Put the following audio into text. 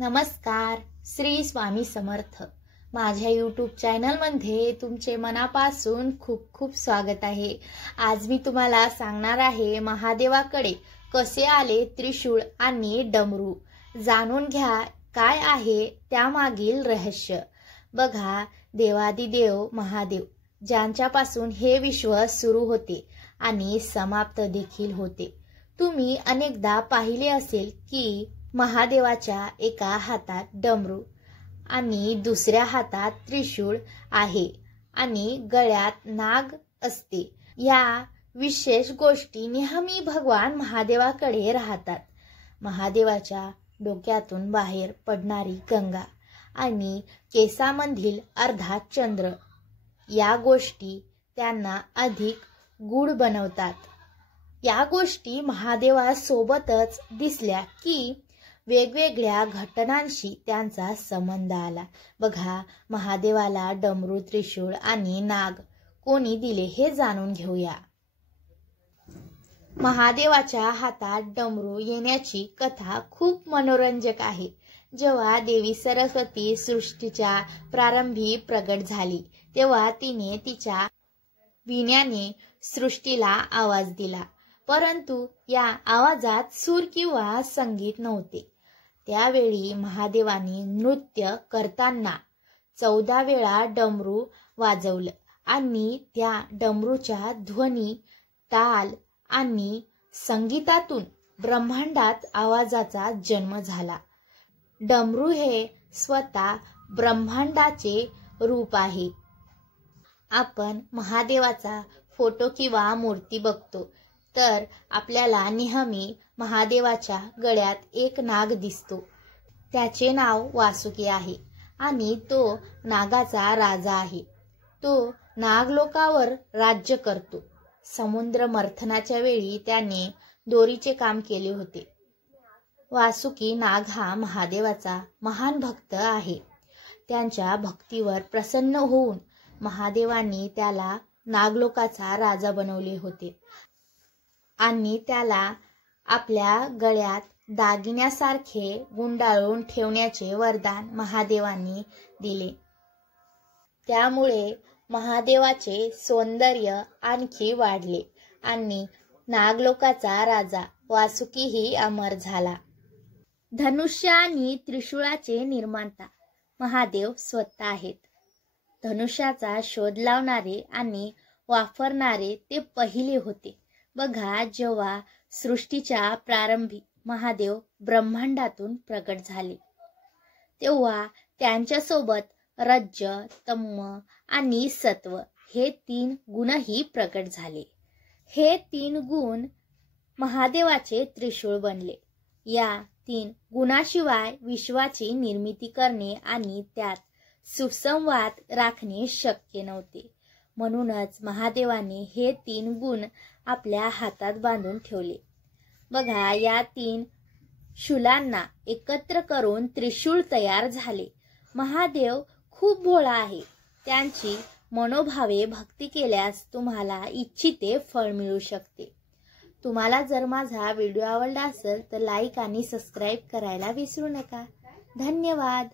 नमस्कार. श्री स्वामी समर्थ. माझ्या YouTube चॅनलमध्ये तुमचे मनापासून खूप खूप स्वागत आहे. आज मी तुम्हाला सांगणार आहे महादेवाकडे कसे आले त्रिशूळ आणि डमरू. जाणून घ्या काय आहे त्यामागील रहस्य. बघा, देवादिदेव महादेव ज्यांच्यापासून हे विश्व सुरू होते आणि समाप्त देखील होते. तुम्ही अनेकदा पाहिले असेल की महादेवाच्या एका हातात डमरू आणि दुसऱ्या हातात त्रिशूळ आहे आणि गळ्यात नाग असते. या विशेष गोष्टी नेहमी भगवान महादेवाकडे राहतात. महादेवाच्या डोक्यातून बाहेर पडणारी गंगा आणि केसामधील अर्धा चंद्र या गोष्टी त्यांना अधिक गूढ बनवतात. या गोष्टी महादेवासोबतच दिसल्या की वेगवेगळ्या घटनांशी त्यांचा संबंध आला. बघा, महादेवाला डमरू, त्रिशूळ आणि नाग कोणी दिले हे जाणून घेऊया. महादेवाच्या हातात डमरू येण्याची कथा खूप मनोरंजक आहे. जेव्हा देवी सरस्वती सृष्टीच्या प्रारंभी प्रगट झाली तेव्हा तिने तिच्या वीण्याने सृष्टीला आवाज दिला, परंतु या आवाजात सूर किंवा संगीत नव्हते. त्यावेळी महादेवाने नृत्य करताना 14 वेळा डमरू वाजवलं आणि त्या डमरूच्या ध्वनी, ताल आणि संगीतातून ब्रह्मांडात आवाजाचा जन्म झाला. डमरू हे स्वतः ब्रह्मांडाचे रूप आहे. आपण महादेवाचा फोटो किंवा मूर्ती बघतो तर आपल्याला नेहमी महादेवाच्या गळ्यात एक नाग दिसतो. त्याचे नाव वासुकी आहे आणि तो नागाचा राजा आहे. तो नागलोकावर राज्य करतो. समुद्र मंथनाच्या वेळी त्याने दोरीचे काम केले होते. वासुकी नाग हा महादेवाचा महान भक्त आहे. त्यांच्या भक्तीवर प्रसन्न होऊन महादेवांनी त्याला नागलोकाचा राजा बनवले होते आणि त्याला आपल्या गळ्यात दागिन्यासारखे गुंडाळून ठेवण्याचे वरदान महादेवांनी दिले. त्यामुळे महादेवाचे सौंदर्य आणखी वाढले आणि नागलोकाचा राजा वासुकीही अमर झाला. धनुष्य आणि त्रिशूळाचे निर्माता महादेव स्वतः आहेत. धनुष्याचा शोध लावणारे आणि वापरणारे ते पहिले होते. बघा, जेव्हा सृष्टीच्या प्रारंभी महादेव ब्रह्मांडातून प्रगट झाले तेव्हा त्यांच्यासोबत रज्ज, तम आणि सत्व हे 3 गुणही प्रकट झाले. हे 3 गुण महादेवाचे त्रिशूळ बनले. या 3 गुणाशिवाय विश्वाची निर्मिती करणे आणि त्यात सुसंवाद राखणे शक्य नव्हते. म्हणूनच महादेवाने हे 3 गुण आपल्या हातात बांधून ठेवले. बघा, या 3 शूलांना एकत्र करून त्रिशूळ तयार झाले. महादेव खूप भोळा आहे. त्यांची मनोभावे भक्ती केल्यास तुम्हाला इच्छिते फळ मिळू शकते. तुम्हाला जर माझा व्हिडिओ आवडला असेल तर लाईक आणि सबस्क्राईब करायला विसरू नका. धन्यवाद.